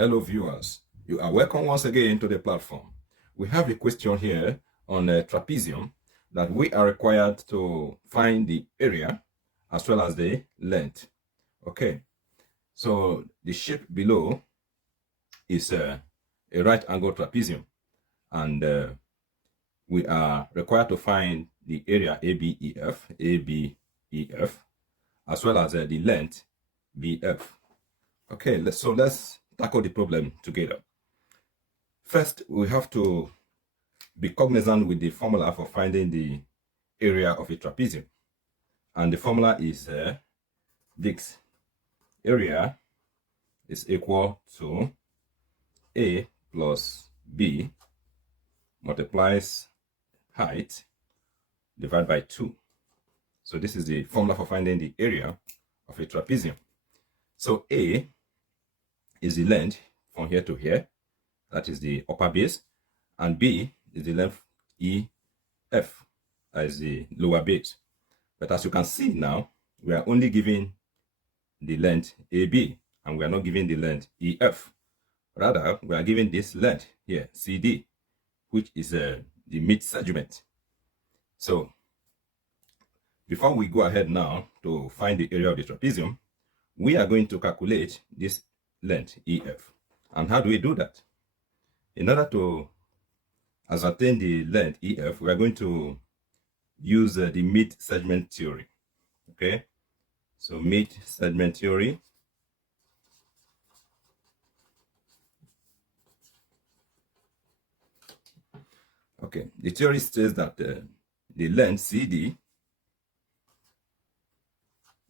Hello viewers, you are welcome once again to the platform. We have a question here on trapezium that we are required to find the area as well as the length. Okay, so the shape below is a right angle trapezium, and we are required to find the area ABEF, as well as the length BF. Okay, let's tackle the problem together. First, we have to be cognizant with the formula for finding the area of a trapezium. And the formula is this. Area is equal to A plus B multiplies height divided by 2. So this is the formula for finding the area of a trapezium. So A is the length from here to here, that is the upper base, and B is the length EF, as the lower base. But as you can see now, we are only giving the length AB, and we are not giving the length EF. Rather, we are giving this length here, CD, which is the mid-segment. So, before we go ahead now to find the area of the trapezium, we are going to calculate this length EF. And how do we do that? In order to ascertain the length EF, we are going to use the mid-segment theory. Okay, so mid-segment theory. Okay, the theory says that the length CD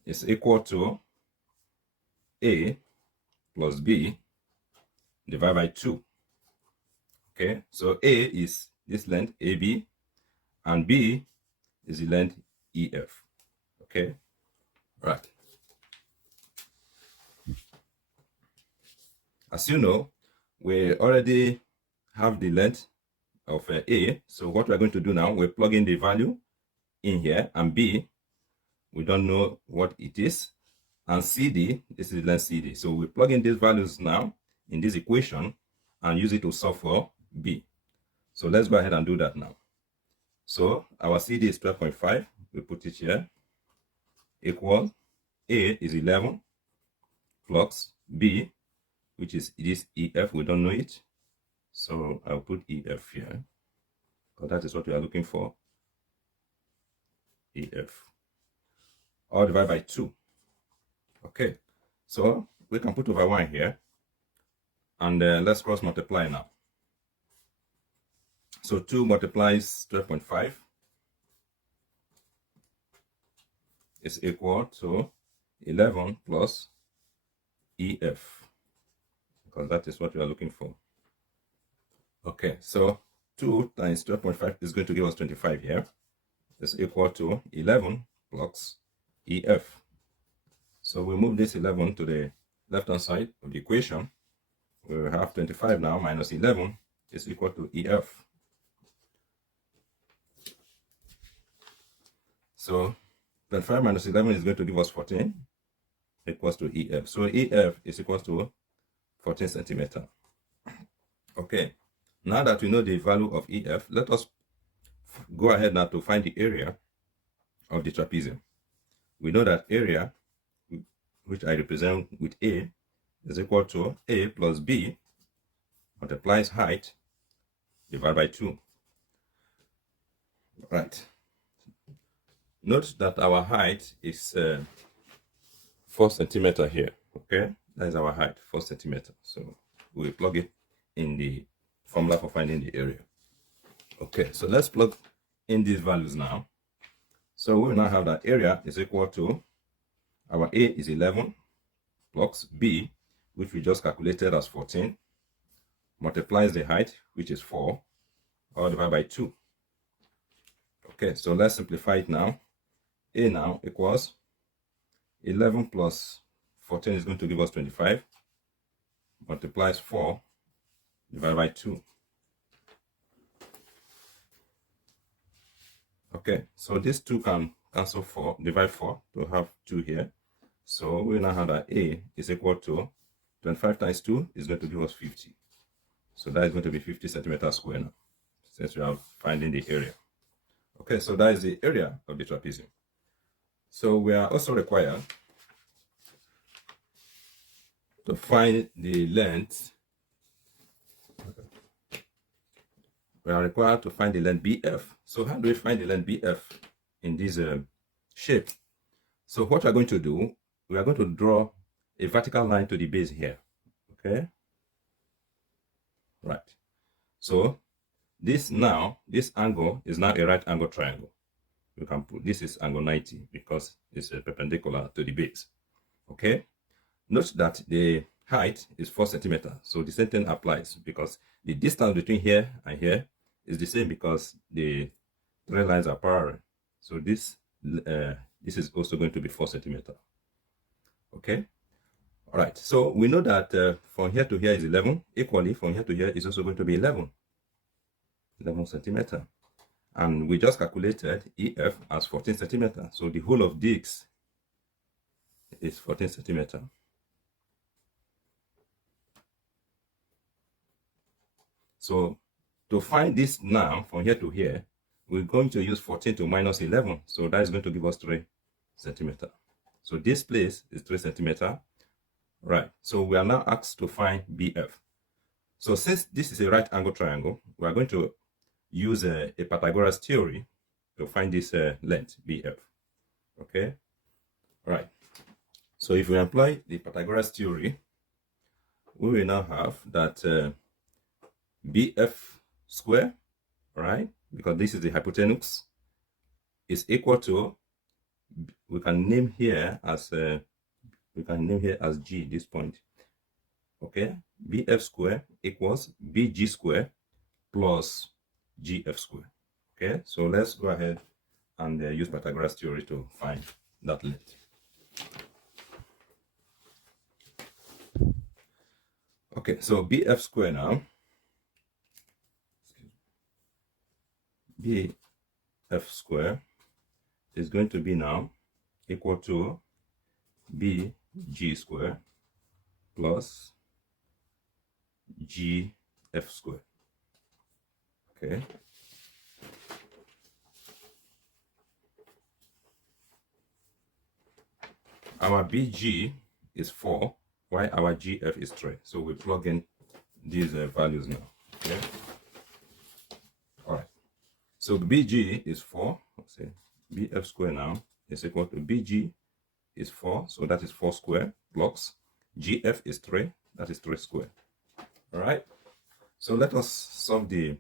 is equal to A plus B divided by 2. Okay, so A is this length AB, and B is the length EF. Okay, right. As you know, we already have the length of A. So what we're going to do now, we're plugging the value in here, and B, we don't know what it is, and CD, this is the length CD. So we plug in these values now in this equation and use it to solve for B. So let's go ahead and do that now. So our CD is 12.5. We put it here. Equal A is 11 plus B, which is this EF. We don't know it. So I'll put EF here, because that is what we are looking for. EF. All divided by 2. Okay. So we can put over 1 here. And let's cross multiply now. So 2 multiplies 12.5 is equal to 11 plus EF, because that is what we are looking for. Okay, so 2 times 12.5 is going to give us 25 here. Is equal to 11 plus EF. So we move this 11 to the left-hand side of the equation. We will have 25 now minus 11 is equal to EF. So 25 minus 11 is going to give us 14, equals to EF. So EF is equal to 14 centimeter. Okay, now that we know the value of EF, let us go ahead now to find the area of the trapezium. We know that area, which I represent with A, is equal to A plus B multiplies height divided by 2. Right. Note that our height is 4 centimeter here. Okay, that is our height, 4 centimeter. So we plug it in the formula for finding the area. Okay, so let's plug in these values now. So we will now have that area is equal to our A is 11 plus B, which we just calculated as 14, multiplies the height, which is 4, all divided by 2. Okay, so let's simplify it now. A now equals 11 plus 14 is going to give us 25, multiplies 4 divided by 2. Okay, so these 2 can cancel 4, divide 4 to have 2 here. So we now have that A is equal to 25 times 2 is going to give us 50. So that is going to be 50 centimeters square now, since we are finding the area. Okay, so that is the area of the trapezium. So we are also required to find the length. We are required to find the length BF. So how do we find the length BF in this shape? So what we are going to do, we are going to draw a vertical line to the base here. Okay, right. So this angle is now a right angle triangle. We can put this is angle 90 because it's perpendicular to the base. Okay, note that the height is 4 centimeters. So the same thing applies because the distance between here and here is the same because the three lines are parallel. So this is also going to be 4 centimeters. Okay. All right. So we know that from here to here is 11. Equally, from here to here is also going to be 11 centimeters. And we just calculated EF as 14 centimeters. So the whole of this is 14 centimeters. So to find this now from here to here, we're going to use 14 to minus 11. So that is going to give us 3 centimeters. So this place is 3 centimeters. Right. So we are now asked to find BF. So since this is a right angle triangle, we are going to use a Pythagoras theory to find this length BF. Okay. All right. So if we apply the Pythagoras theory, we will now have that BF square, right? Because this is the hypotenuse, is equal to, we can name here as G, this point. Okay, BF square equals BG square plus GF square. Okay, so let's go ahead and use Pythagoras theory to find that length. Okay, so BF square now, BF square is going to be now equal to BG square plus GF square. Okay. Our BG is 4, while our GF is 3. So we plug in these values now. Okay. All right. So BG is 4. Let's say BF square now is equal to BG is 4. So that is 4 square blocks. GF is 3. That is 3 square. All right. So let us solve the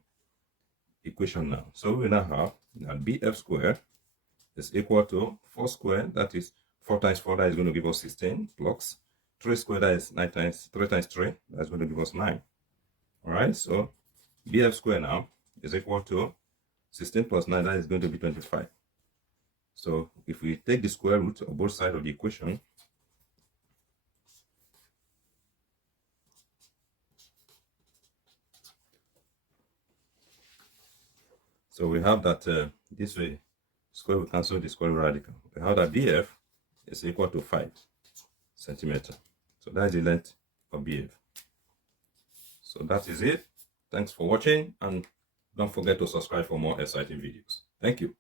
equation now. So we now have that BF square is equal to 4 square, that is 4 times 4, that is going to give us 16 blocks. 3 square, that is 9 times 3 times 3, that's going to give us 9. All right, so BF square now is equal to 16 plus 9, that is going to be 25. So if we take the square root of both sides of the equation, so we have that this way, square will cancel the square radical. We have that BF is equal to 5 centimeters. So that is the length of BF. So that is it. Thanks for watching, and don't forget to subscribe for more exciting videos. Thank you.